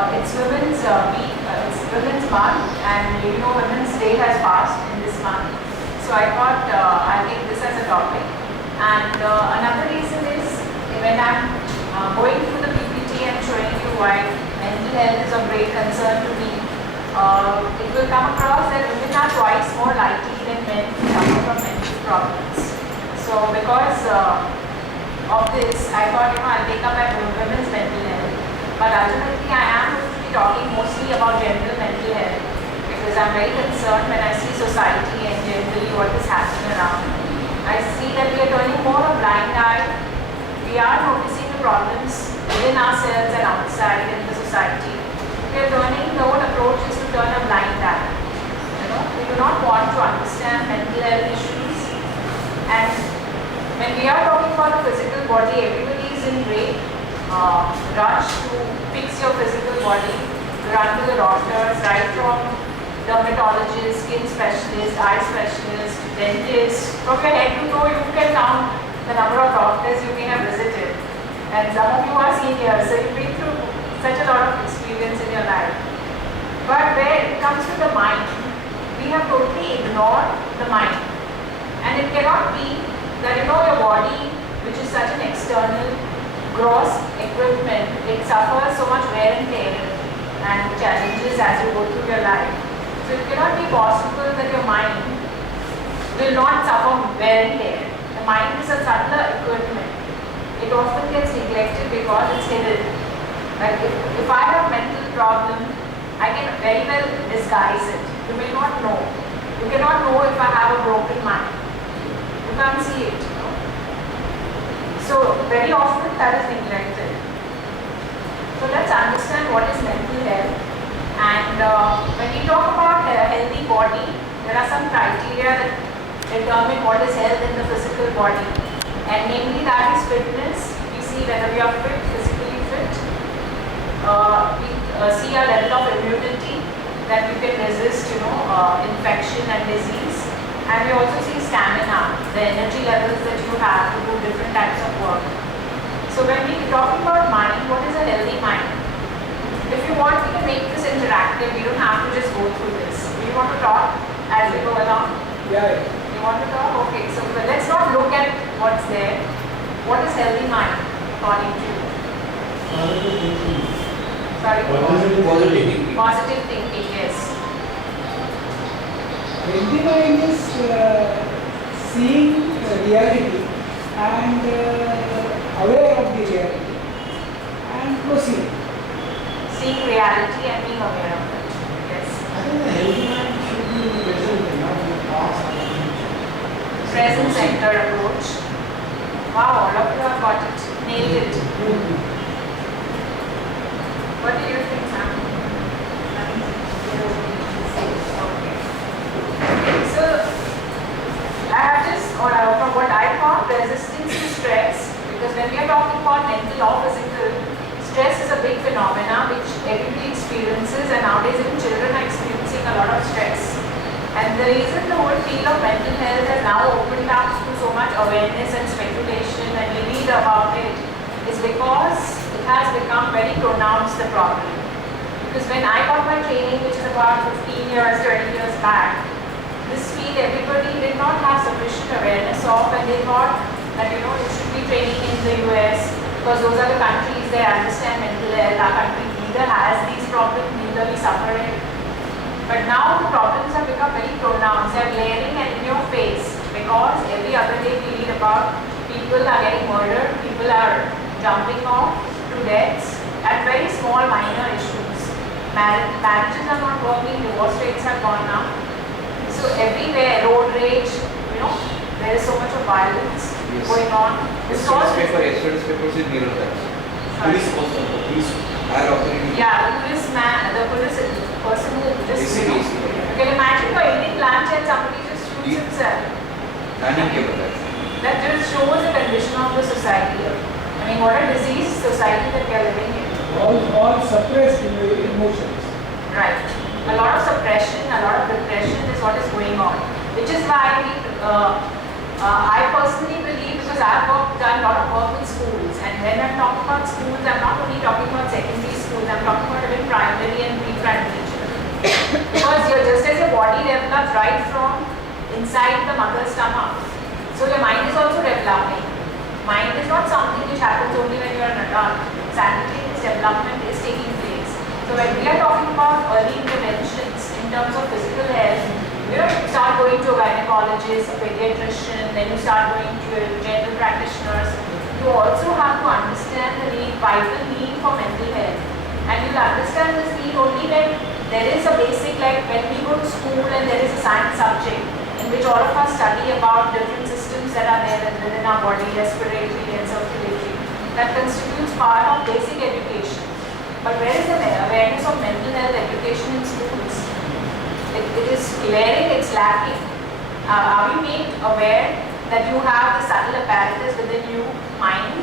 It's Women's Week, it's Women's Month, and Women's Day has passed in this month. So I thought I'll take this as a topic. And another reason is when I'm going through the PPT and showing you why mental health is of great concern to me, it will come across that women are twice more likely than men to suffer from mental problems. So because of this, I thought I'll take up my women's mental health. But ultimately, I am going to be talking mostly about general mental health because I'm very concerned when I see society and generally what is happening around. I see that we are turning more a blind eye. We are noticing the problems within ourselves and outside in the society. We are turning, the whole approach is to turn a blind eye. We do not want to understand mental health issues. And when we are talking about the physical body, everybody is in great rush to fix your physical body, run to the doctors, right from dermatologist, skin specialist, eye specialist, dentist. From your head to toe, you can count the number of doctors you may have visited. And some of you are seniors, so you've been through such a lot of experience in your life. But where it comes to the mind, we have totally ignored the mind. And it cannot be that your body, which is such an external gross equipment, it suffers so much wear and tear and challenges as you go through your life. So it cannot be possible that your mind will not suffer wear and tear. The mind is a subtler equipment. It often gets neglected because it's hidden. Like if I have mental problem, I can very well disguise it. You may not know. You cannot know if I have a broken mind. You can't see it. So very often that is neglected. So let's understand what is mental health. And when we talk about a healthy body, there are some criteria that determine what is health in the physical body. And namely that is fitness. We see whether we are fit, physically fit. We see our level of immunity, that we can resist infection and disease. And we also see stamina, the energy levels that you have to do different types of work. So when we talk about mind, what is a healthy mind? If you want me to make this interactive, we don't have to just go through this. We want to talk as we go along? Yeah. You want to talk? Okay, so let's not look at what's there. What is healthy mind according to you? Positive thinking. Sorry? Positive thinking. Positive thinking, yes. Healthy mind is seeing reality and aware of the reality and proceeding. Seeing reality and being aware of it. Yes. I think the healthy mind should be in the present and not in the past or the future. Present-centered approach. Wow, all of you have got it. Nailed it. What do you think, Sam? Okay. So, I have just, from what I found, resistance to stress, because when we are talking about mental or physical, stress is a big phenomena which everybody experiences, and nowadays even children are experiencing a lot of stress. And the reason the whole field of mental health has now opened up to so much awareness and speculation and we read about it is because it has become very pronounced, the problem. Because when I got my training, which is about 15 years, 20 years back, this field everybody did not have sufficient awareness of, and they thought that you should be training in the US because those are the countries that understand mental health. Our country neither has these problems, neither we suffer it. But now the problems have become very pronounced. They are glaring and in your face because every other day we read about people are getting murdered, people are jumping off to deaths at very small minor issues. Marriages are not working, divorce rates have gone up. So everywhere, road rage, there is so much of violence going on. Yesterday's paper said mirror that. Police also, the police higher authority. Yeah, the police person who just, ACP. you can imagine you're eating lunch and somebody just shoots himself. Landing cable That just shows the condition of the society. I mean, what a diseased society that we are living in. All suppressed emotions. Right. A lot of suppression, a lot of repression is what is going on. Which is why I personally believe, because I've done a lot of work with schools, and when I'm talking about schools, I'm not only talking about secondary schools, I'm talking about even starts right from inside the mother's stomach. So your mind is also developing. Mind is not something which happens only when you are an adult. Simultaneous development is taking place. So when we are talking about early interventions in terms of physical health, you start going to a gynecologist, a pediatrician, then you start going to your general practitioners. You also have to understand the vital need for mental health. And you'll understand this need only when there is a basic, like when we go to school and there is a science subject in which all of us study about different systems that are there within our body, respiratory and circulatory, that constitutes part of basic education. But where is the awareness of mental health education in schools? It is glaring, it's lacking. Are we made aware that you have the subtle apparatus within you, mind,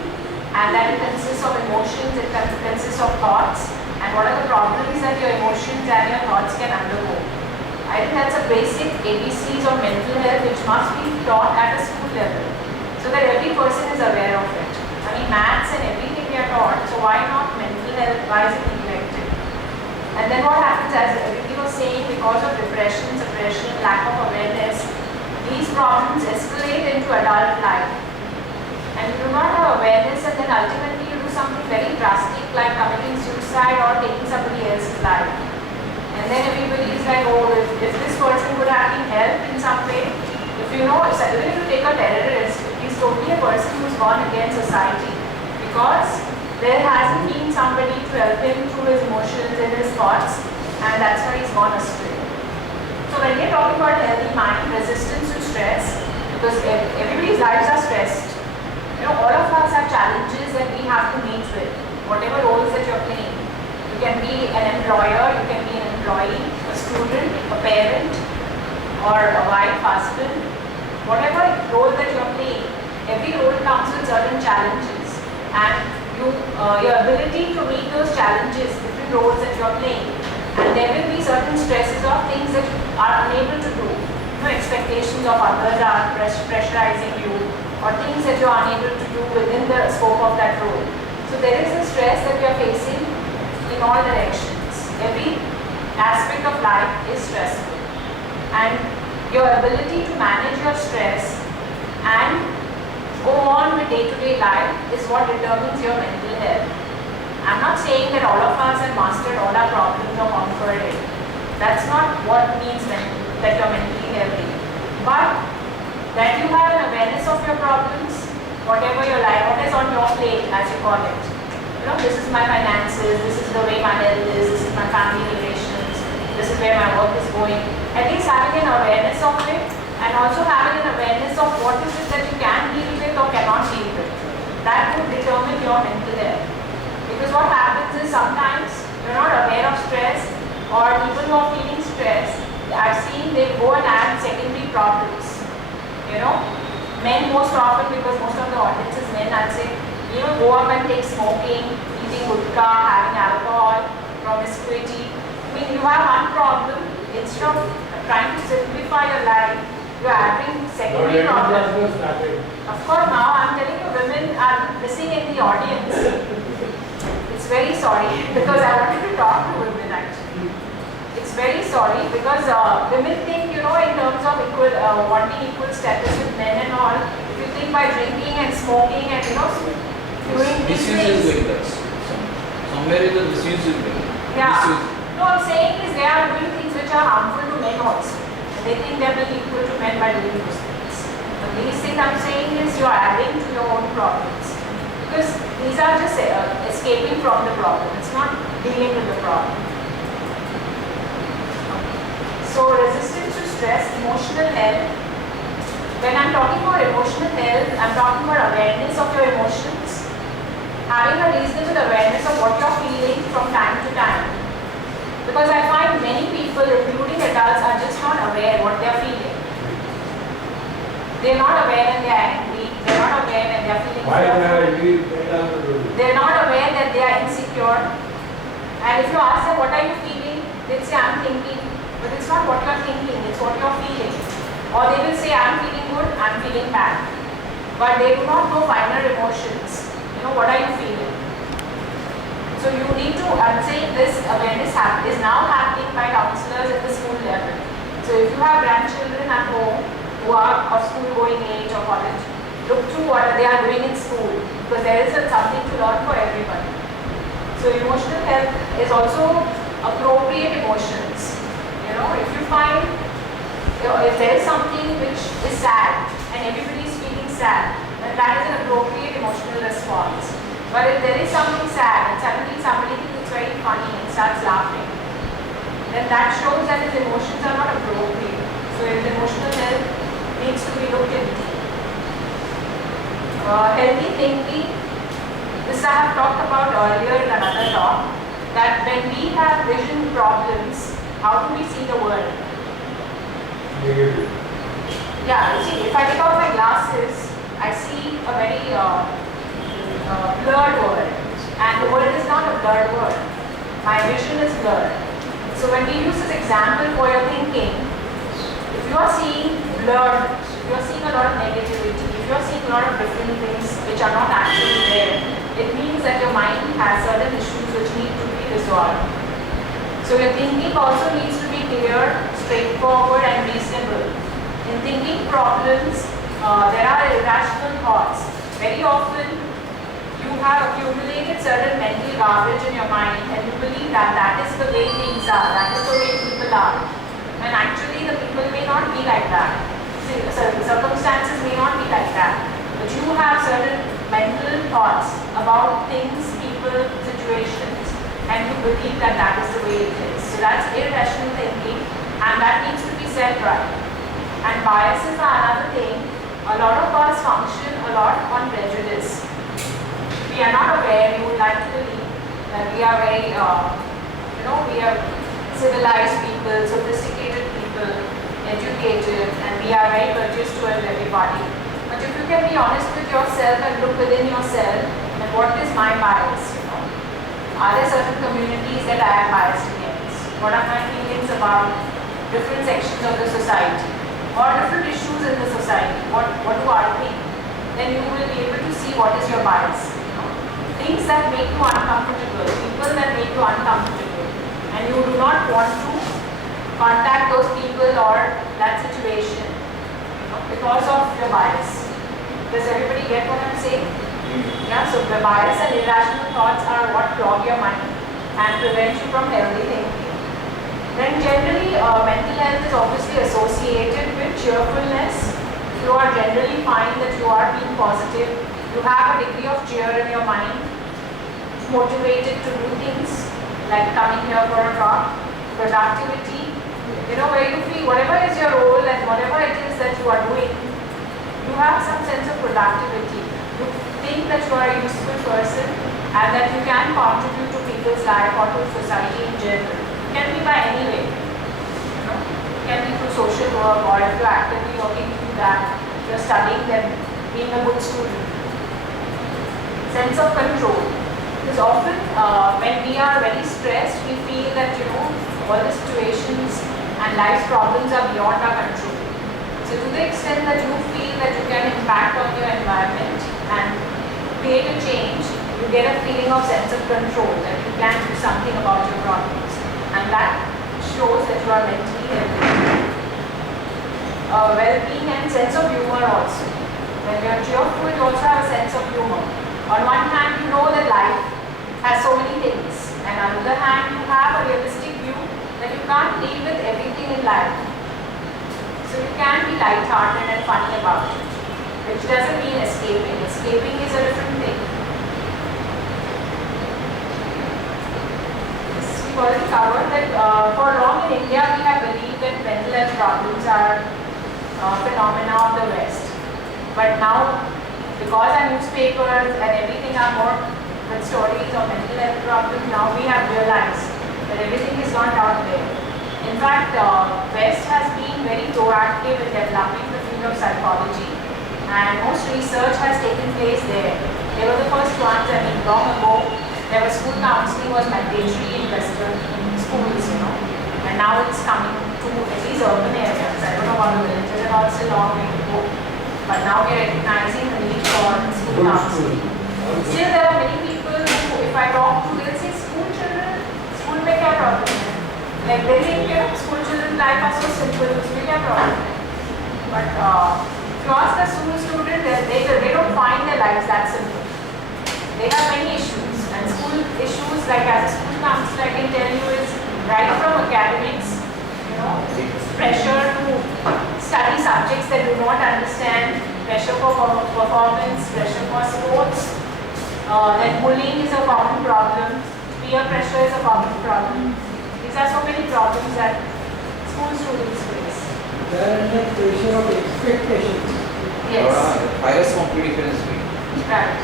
and that it consists of emotions, it consists of thoughts, and what are the problems that your emotions and your thoughts can undergo? I think that's a basic ABCs of mental health which must be taught at a school level so that every person is aware of it. I mean, maths and everything we are taught, so why not mental health? Why is it neglected? And then what happens, as everybody was saying, because of depression, suppression, lack of awareness, these problems escalate into adult life. And you do not have awareness, and then ultimately you do something very drastic like committing suicide or taking somebody else's life. And then everybody is like, oh, if this person could have been helped in some way, if you know, even if you take a terrorist, he's totally a person who's gone against society because there hasn't been somebody to help him through his emotions and his thoughts, and that's why he's gone astray. So when we're talking about healthy mind, resistance to stress, because everybody's lives are stressed. All of us have challenges that we have to meet with, whatever roles that you're playing. You can be an employer, you can be an employee, a student, a parent, or a wife, husband. Whatever role that you're playing, every role comes with certain challenges. And your ability to meet those challenges, different roles that you're playing, and there will be certain stresses of things that you are unable to do. Expectations of others are pressurizing you, or things that you are unable to do within the scope of that role. So there is a stress that we are facing in all directions. Every aspect of life is stressful, and your ability to manage your stress and go on with day-to-day life is what determines your mental health. I'm not saying that all of us have mastered all our problems or conquered it. That's not what means that you're mentally healthy. But that you have an awareness of your problems, whatever your life, what is on your plate, as you call it. This is my finances, this is the way my health is, this is my family relations, this is where my work is going. At least having an awareness of it, and also having an awareness of what is it that you can deal with or cannot deal with. That would determine your mental health. Because what happens is sometimes you're not aware of stress, or people who are feeling stress, I've seen they go and add secondary problems. Men most often, because most of the audience is men, I'd say, go up and take smoking, eating gudka, having alcohol, promiscuity. I mean, you have one problem, instead of trying to simplify your life, you are adding secondary problems. Of course, now I'm telling you, women are missing in the audience. It's very sorry, because I wanted to talk to women actually. It's very sorry, because women think, in terms of wanting equal status with men and all, if you think by drinking and smoking and, doing these Misuse is things. going there. Somewhere in the misuse is going. Yeah. Misuse. No, I'm saying is they are doing things which are harmful to men also. They think they're being equal to men by doing those things. But these things I'm saying is you're adding to your own problems. Because these are just escaping from the problem. It's not dealing with the problem. So resistance to stress, emotional health. When I'm talking about emotional health, I'm talking about awareness of your emotions. Having a reasonable awareness of what you're feeling from time to time. Because I find many people, including adults, are just not aware what they're feeling. They're not aware when they're angry. They're not aware when they're feeling fearful. They're not aware that they are insecure. And if you ask them, what are you feeling? They'll say, I'm thinking. But it's not what you're thinking, it's what you're feeling. Or they will say, I'm feeling good, I'm feeling bad. But they do not know finer emotions. What are you feeling? So you need to, I'm saying this awareness is now happening by counselors at the school level. So if you have grandchildren at home who are of school going age or college, look through what they are doing in school, because there is something to learn for everybody. So emotional health is also appropriate emotions. You know, if you find, if there is something which is sad and everybody is feeling sad, then that is an appropriate emotional response. But if there is something sad and suddenly somebody thinks it's very funny and starts laughing, then that shows that his emotions are not appropriate. So his emotional health needs to be looked into. Healthy thinking, this I have talked about earlier in another talk, that when we have vision problems, how do we see the world? Negative. Yeah, you see, if I take out my glasses, I see a very blurred world, and the world is not a blurred world. My vision is blurred. So when we use this example for your thinking, if you are seeing blurred, if you are seeing a lot of negativity, if you are seeing a lot of different things which are not actually there, it means that your mind has certain issues which need to be resolved. So your thinking also needs to be clear, straightforward and reasonable. In thinking problems, there are irrational thoughts. Very often, you have accumulated certain mental garbage in your mind and you believe that that is the way things are, that is the way people are. And actually the people may not be like that. Circumstances may not be like that. But you have certain mental thoughts about things, people, situations, and you believe that that is the way it is. So that's irrational thinking, and that needs to be set right. And biases are another thing. A lot of us function a lot on prejudice. We are not aware, you would like to believe that we are very, we are civilized people, sophisticated people, educated, and we are very courteous towards everybody. But if you can be honest with yourself and look within yourself, then what is my bias? Are there certain communities that I am biased against? What are my feelings about different sections of the society or different issues in the society? What do I think? Then you will be able to see what is your bias. Things that make you uncomfortable, people that make you uncomfortable, and you do not want to contact those people or that situation because of your bias. Does everybody get what I'm saying? Yeah, so the bias and irrational thoughts are what clog your mind and prevent you from healthy thinking. Then generally, mental health is obviously associated with cheerfulness. You are generally find that you are being positive. You have a degree of cheer in your mind, motivated to do things like coming here for a talk, productivity, where you feel whatever is your role and whatever it is that you are doing, you have some sense of productivity. You think that you are a useful person and that you can contribute to people's life or to society in general. It can be by any way. It can be through social work, or if you're actively working through that, you're studying, then being a good student. Sense of control. Because often when we are very stressed, we feel that all the situations and life's problems are beyond our control. So to the extent that you feel that you can impact on your environment and create a change, you get a feeling of sense of control, that you can do something about your problems. And that shows that you are mentally healthy. Well-being and sense of humor also. When you are cheerful, you also have a sense of humor. On one hand, you know that life has so many things, and on the other hand, you have a realistic view that you can't deal with everything in life. So you can be light-hearted and funny about it, which doesn't mean escaping. Escaping is a different thing. This we've already covered that for long in India we have believed that mental health problems are phenomena of the West. But now, because our newspapers and everything are more with stories of mental health problems, now we have realized that everything is not out there. In fact, West has been very proactive in developing the field of psychology, and most research has taken place there. They were the first ones. I mean, long ago, there was school counseling was mandatory in Western schools, and now it's coming to at least urban areas. I don't know about the villages and all, still long way to go. But now we are recognizing the need for school counseling. Still, there are many people who, if I talk to, they'll say school children, school mein kya problem hai? Like they think school children life are so simple, उसमें क्या problem है? But if you ask a school student, they don't find their lives that simple. They have many issues, and school issues, like as a school counselor, I can tell you, is right from academics, pressure to study subjects that do not understand, pressure for performance, pressure for sports, then bullying is a common problem, peer pressure is a common problem. These are so many problems that school students face. They are under pressure of expectations. Yes. Highest competition is doing. Right.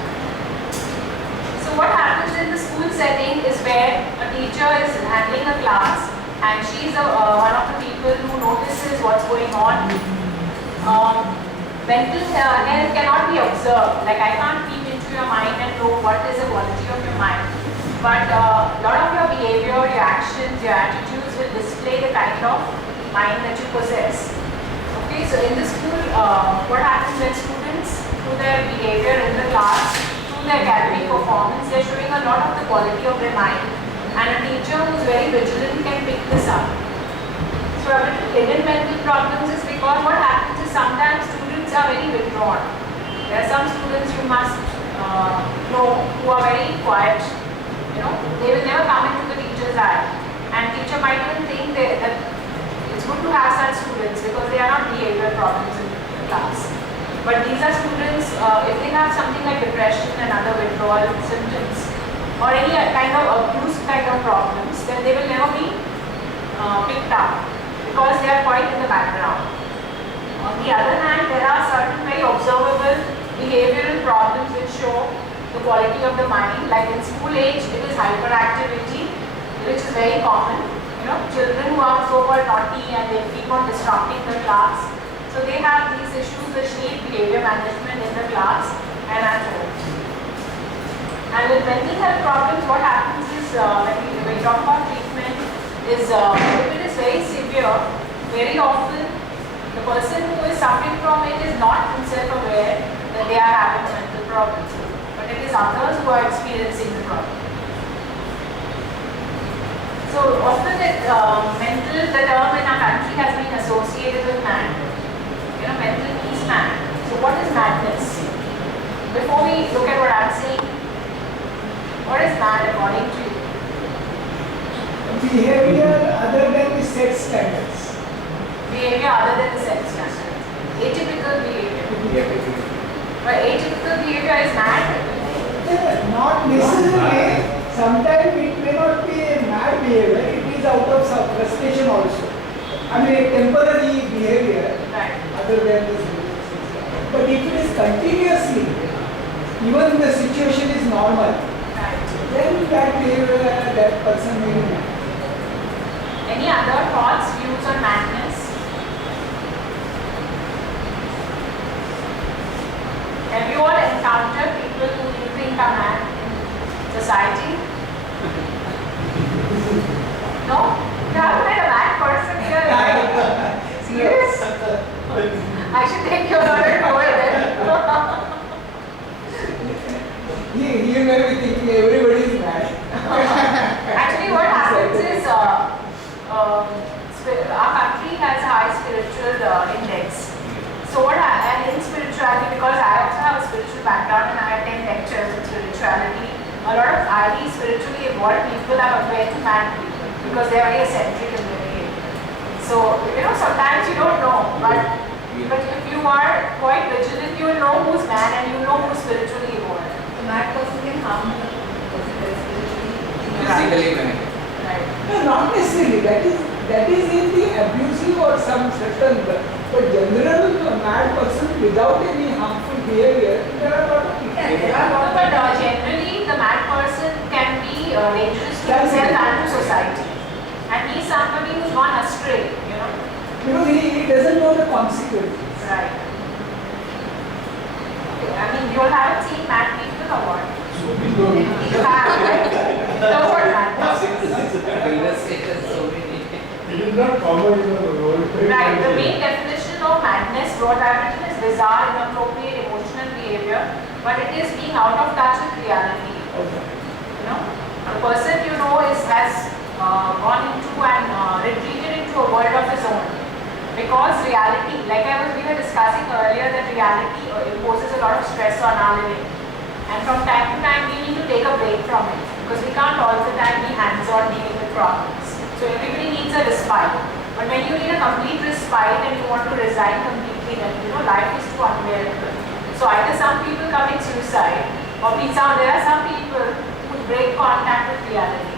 So what happens in the school setting is where a teacher is handling a class and she is one of the people who notices what's going on. Mental health cannot be observed. Like I can't peep into your mind and know what is the quality of your mind. But a lot of your behavior, your actions, your attitudes will display the kind of mind that you possess. Okay, so in the school, what happens when students, through their behavior in the class, through their academic performance, they're showing a lot of the quality of their mind. And a teacher who's very vigilant can pick this up. So a little hidden mental problems is because what happens is sometimes students are very withdrawn. There are some students you must know who are very quiet. They will never come into the teacher's eye. And teacher might even think that it's good to have such students because they are not behavior problems in the class. But these are students, if they have something like depression and other withdrawal symptoms, or any kind of abuse kind of problems, then they will never be picked up because they are quite in the background. On the other hand, there are certain very observable behavioral problems which show the quality of the mind. Like in school age, it is hyperactivity, which is very common. Children who are so-called naughty and they keep on disrupting the class. So they have these issues which need behavior management in the class and at home. And with mental health problems, what happens is when we talk about treatment is if it is very severe, very often the person who is suffering from it is not himself aware that they are having mental problems, but it is others who are experiencing the problem. So often the term in our country has been associated with man. Mental means mad. So what is madness? Before we look at what I'm saying, what is mad according to you? Behavior other than the set standards. Behavior other than the set standards. Atypical behavior. But atypical behavior is mad? Not necessarily. Sometimes it may not be a mad behavior, it is out of some frustration also. I mean a temporary behavior other than this. But if it is continuously, even the situation is normal, then that behavior, that person may be mad. Any other thoughts, views on madness? Have you all encountered people who you think are mad in society? No? You haven't met a mad person here? Serious? I should take your order to it then. He may be thinking everybody is mad. Actually, what happens is our country has a high spiritual index. So and in spirituality, because I also have a spiritual background and I attend lectures in spirituality, a lot of highly spiritually evolved people are compared to mad people because they are very eccentric in their behavior. So, sometimes you don't know, but if you are quite vigilant, you will know who's mad and you know who's spiritually evolved. The mad person can harm the person that is spiritually. Physically mad. Right. No, not necessarily. That is in the abusive or some certain, but general mad person without any harmful behavior, there are a lot of people. Yeah, there are a lot of But generally, the mad person can be dangerous to himself and to society. And he's somebody who's gone astray, Because he doesn't know the consequences. Right. Okay, I mean, you all haven't seen mad people or what? You have, right? No, what madness? It is not common in the world. Right, the main definition of madness brought out is bizarre, inappropriate, emotional behavior, but it is being out of touch with reality. The person has gone into and retreated into a world of his reality imposes a lot of stress on our living. And from time to time, we need to take a break from it because we can't all the time be hands-on dealing with problems. So everybody needs a respite. But when you need a complete respite and you want to resign completely, then life is too unbearable. So either some people commit suicide, or there are some people who break contact with reality,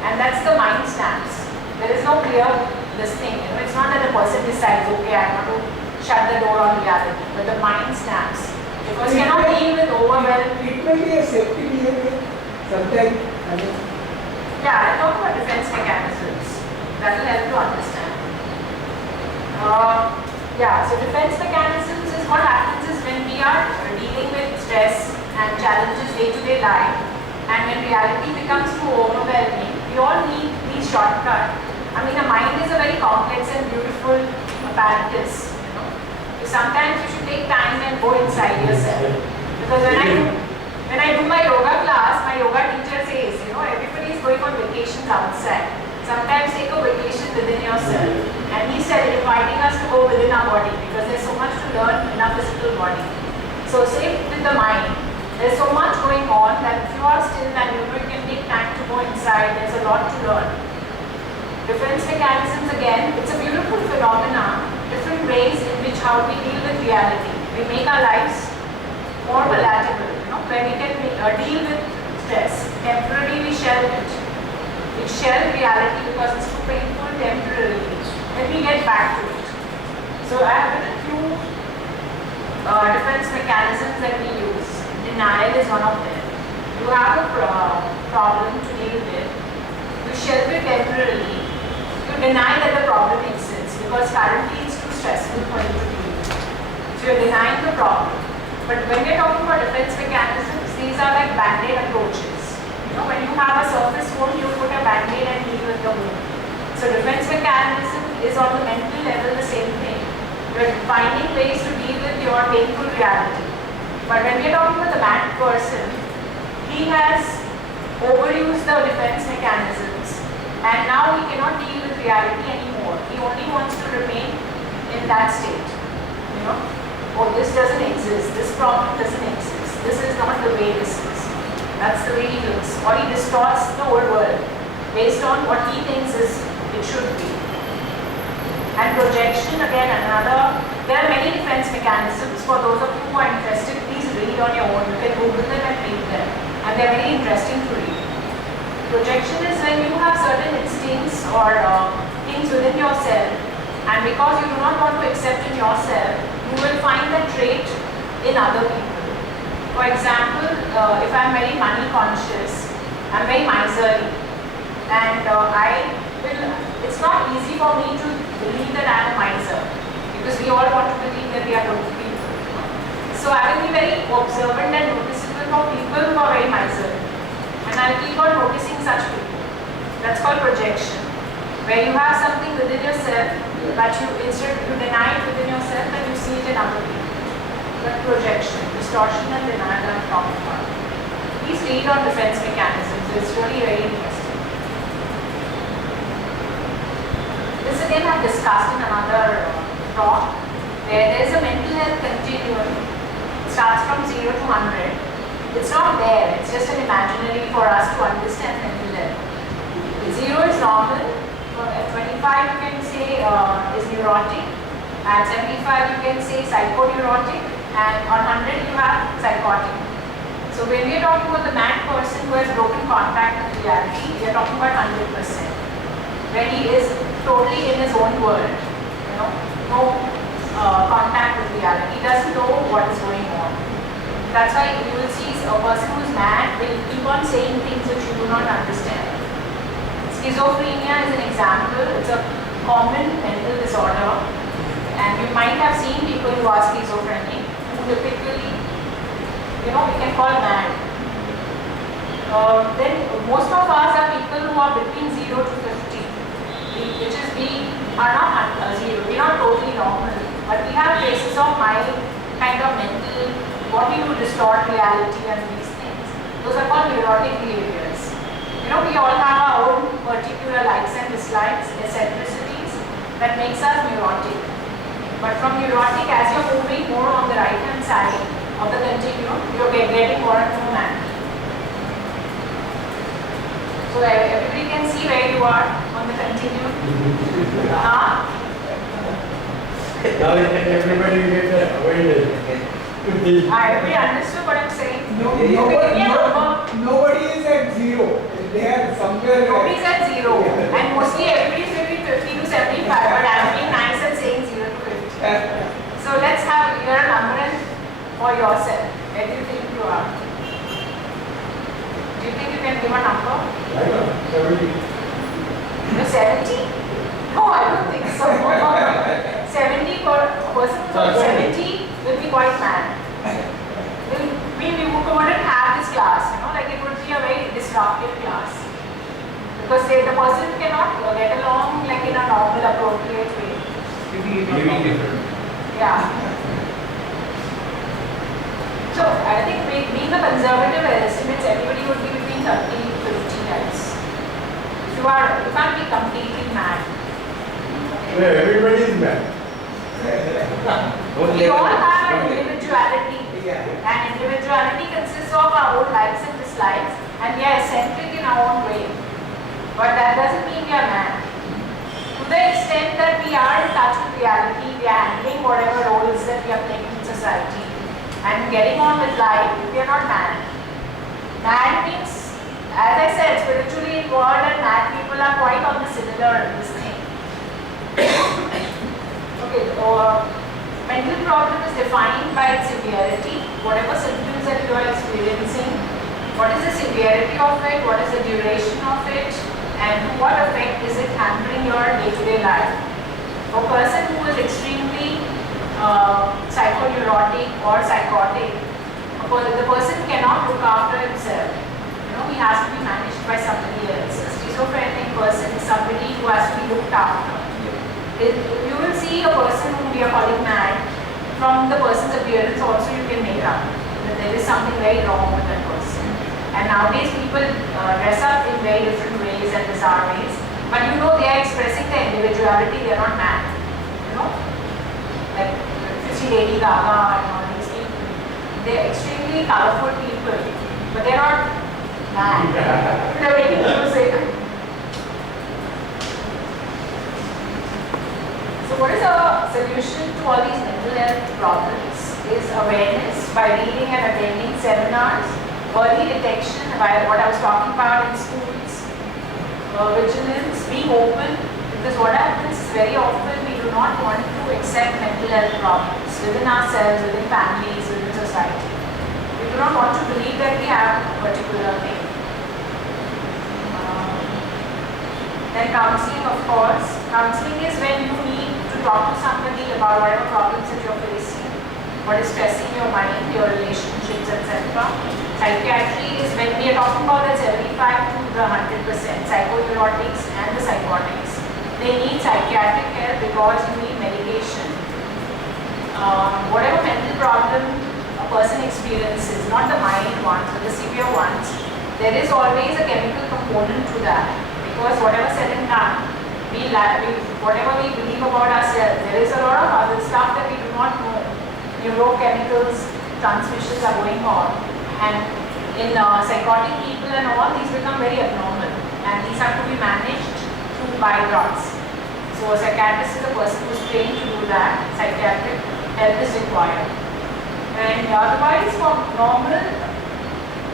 and that's the mind snaps. There is no clear this thing. It's not that the person decides, okay, I want to shut the door on reality, but the mind snaps because you cannot deal with overwhelm. It may be a safety behavior. Sometimes, Yeah, I'll talk about defense mechanisms. That will help to understand. So defense mechanisms is what happens is when we are dealing with stress and challenges day-to-day life, and when reality becomes too overwhelming, we all need these shortcuts. I mean, the mind is a very complex and beautiful apparatus. So sometimes you should take time and go inside yourself. Because when I do my yoga class, my yoga teacher says, everybody is going on vacations outside. Sometimes take a vacation within yourself. And he said, inviting us to go within our body because there's so much to learn in our physical body. So same with the mind. There's so much going on that if you are still and you can take time to go inside, there's a lot to learn. Defense mechanisms, again, it's a beautiful phenomenon, different ways in which how we deal with reality. We make our lives more palatable, where we can deal with stress. Temporarily we shelve it. We shelve reality because it's too painful temporarily. Then we get back to it. So I have written a few defense mechanisms that we use. Denial is one of them. You have a problem to deal with. You shelve it temporarily. You deny that the problem exists because currently it's too stressful for you to deal with. So you're denying the problem. But when we're talking about defense mechanisms, these are like band-aid approaches. When you have a surface wound, you put a band-aid and deal with the wound. So defense mechanism is on the mental level the same thing. You're finding ways to deal with your painful reality. But when we're talking about the mad person, he has overused the defense mechanisms and now he cannot deal with reality anymore. He only wants to remain in that state. Oh, this doesn't exist, this problem doesn't exist, this is not the way this is. That's the way he looks. Or he distorts the whole world based on what he thinks it should be. And projection, again, there are many defense mechanisms. For those of you who are interested, please read on your own. You can Google them and read them. And they're very interesting to read. Projection is when you have certain instincts or things within yourself, and because you do not want to accept in yourself, you will find that trait in other people. For example, if I'm very money conscious, I'm very miserly, and it's not easy for me to believe that I'm a miser, because we all want to believe that we are good people. So I will be very observant and noticeable for people who are very miserly, and I'll keep on noticing such people. That's called projection, where you have something within yourself, but instead you deny it within yourself and you see it in other people. But projection, distortion and denial I'm talking about. Please read on defense mechanisms. It's really very interesting. This again I've discussed in another talk, where there is a mental health continuum. It starts from 0 to 100. It's not there, it's just an imaginary for us to understand mental health. 0 is normal. At 25 you can say is neurotic. At 75 you can say psychoneurotic. And on 100 you have psychotic. So when we are talking about the mad person who has broken contact with reality, we are talking about 100%. When he is totally in his own world, no contact with reality. He doesn't know what is going on. That's why you will see a person who is mad will keep on saying things which you do not understand. Schizophrenia is an example. It's a common mental disorder, and you might have seen people who are schizophrenic. Typically, we can call mad. Then most of us are people who are between 0 to 50, which is we are not 0, we are not totally normal, but we have traces of mild kind of mental, what we do distort reality and these things. Those are called neurotic behaviors. We all have our own particular likes and dislikes, eccentricities that makes us neurotic. But from neurotic, as you're moving more on the right hand side of the continuum, you're getting more and more manic. So everybody can see where you are on the continuum. Now everybody will get the awareness. Everybody understood what I'm saying? Nobody is at zero. They are somewhere. Nobody's at zero. And mostly everybody's between 50 to 75, but I'm being nice and saying 0 to 50. So let's have your number for yourself. Where do you think you are? Do you think you can give a number? 70. You're 70? No, I don't think so. 70 for a person who's 70 will be quite mad. We wouldn't have this class, like it would be a very disruptive class. Because the person cannot get along like in a normal, appropriate way. Living different. Yeah. So I think being a conservative estimates, everybody would be between 30 to 50 types. You can't be completely mad. Yeah, everybody is mad. We all have an individuality. And individuality consists of our own likes and dislikes, and we are eccentric in our own way. But that doesn't mean we are mad. To the extent that we are in touch with reality, we are handling whatever roles that we are playing in society and getting on with life, we are not mad. Mad means, as I said, spiritually involved and mad people are quite on the similar this thing. Okay, mental problem is defined by its severity, whatever symptoms that you are experiencing, what is the severity of it, what is the duration of it, and what effect is it hampering your day-to-day life. A person who is extremely psychoneurotic or psychotic, the person cannot look after himself. He has to be managed by somebody else. A schizophrenic person is somebody who has to be looked after. You will see a person whom we are calling mad, from the person's appearance also you can make up that there is something very wrong with that person. And nowadays people dress up in very different ways and bizarre ways, but they are expressing their individuality, they are not mad. Like if you see Lady Gaga and all these people, they are extremely colorful people, but they are not mad. They are making music. So what is a solution to all these mental health problems? Is awareness by reading and attending seminars, early detection by what I was talking about in schools, vigilance, being open, because what happens is very often we do not want to accept mental health problems within ourselves, within families, within society. We do not want to believe that we have a particular thing. Then counseling, of course. Counseling is when you need to talk to somebody about whatever problems that you're facing, what is stressing your mind, your relationships, etc. Psychiatry is when we are talking about the 75 to the 100%, psychoneurotics and the psychotics. They need psychiatric help because you need medication. Whatever mental problem a person experiences, not the mild ones but the severe ones, there is always a chemical component to that. Because whatever said and done, whatever we believe about ourselves, there is a lot of other stuff that we do not know. Neurochemicals, transmissions are going on, and in psychotic people and all, these become very abnormal, and these have to be managed by drugs. So a psychiatrist is a person who is trained to do that. Psychiatric help is required. And otherwise, for normal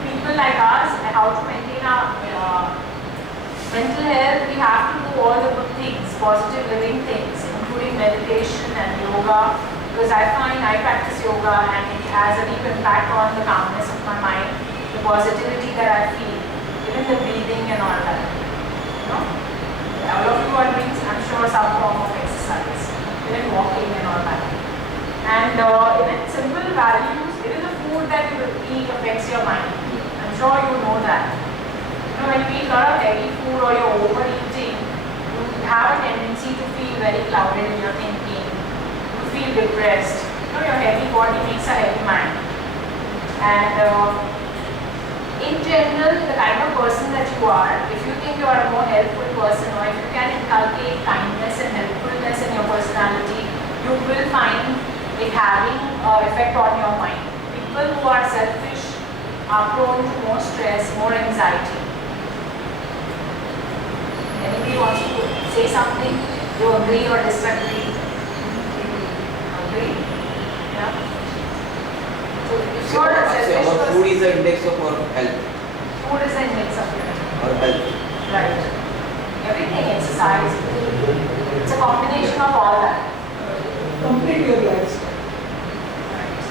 people like us, and how to maintain our mental health, we have to do all the good things, positive living things, including meditation and yoga, because I find I practice yoga and it has a deep impact on the calmness of my mind, the positivity that I feel, even the breathing and all that. All of you are doing, I'm sure, some form of exercise, even walking and all that. And even simple values, even the food that you eat affects your mind. I'm sure you know that. When you eat a lot of heavy food or you're overeating, you have a tendency to feel very clouded in your thinking. You feel depressed. Your heavy body makes a heavy mind. And in general, the kind of person that you are, if you think you are a more helpful person, or if you can inculcate kindness and helpfulness in your personality, you will find it having an effect on your mind. People who are selfish are prone to more stress, more anxiety. Anybody wants to say something? You agree or disagree? Agree? Yeah. So if you are a selfish Our person, food is the index of our health. food is the index of your health. Our health. Right. Everything, exercise, it's a combination of all that. Complete your lifestyle. Right.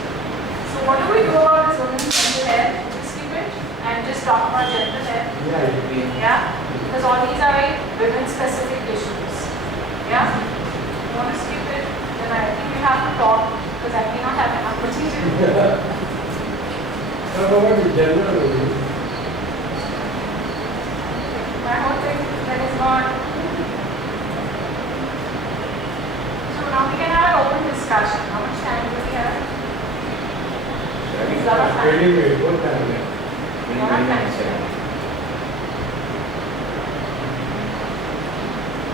So what do we do about this women's mental health? Just keep it and just talk about general health. Yeah? Because all these are very women specific issues. Yeah? You want to skip it? Then I think you have to talk because I may not have enough material. My whole thing that is gone. So now we can have an open discussion. How much time do we have? It's a lot of time. Lot of time.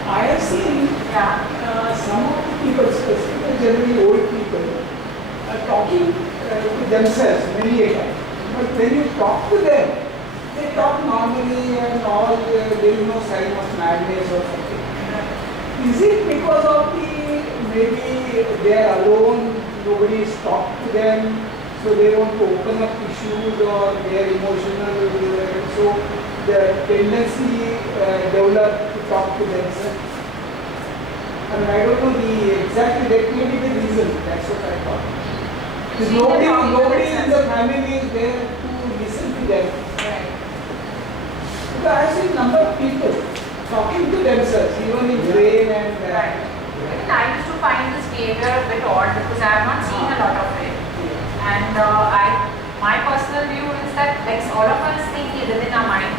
I have seen Yeah. some of the people, especially generally old people, are talking to themselves many a time. But when you talk to them, they talk normally and all, there is no sign of madness or something. Is it because of the, maybe they are alone, nobody is talked to them, so they want to open up issues or they are emotional, so the tendency develop to talk to themselves? I mean, I don't know exactly, that may be the reason, that's what I thought. Because nobody in the family is there to listen to them. Right. Because I have seen number of people talking to themselves, even in brain and Right. Even I used to find this behavior a bit odd because I have not seen a lot of it. And my personal view is that like all of us think within our mind.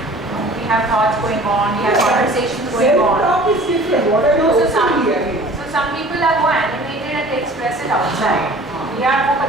We have thoughts going on, we have conversations going on. Self-talk is different. What I know So some socially, I mean. people are more animated and they express it outside. We are more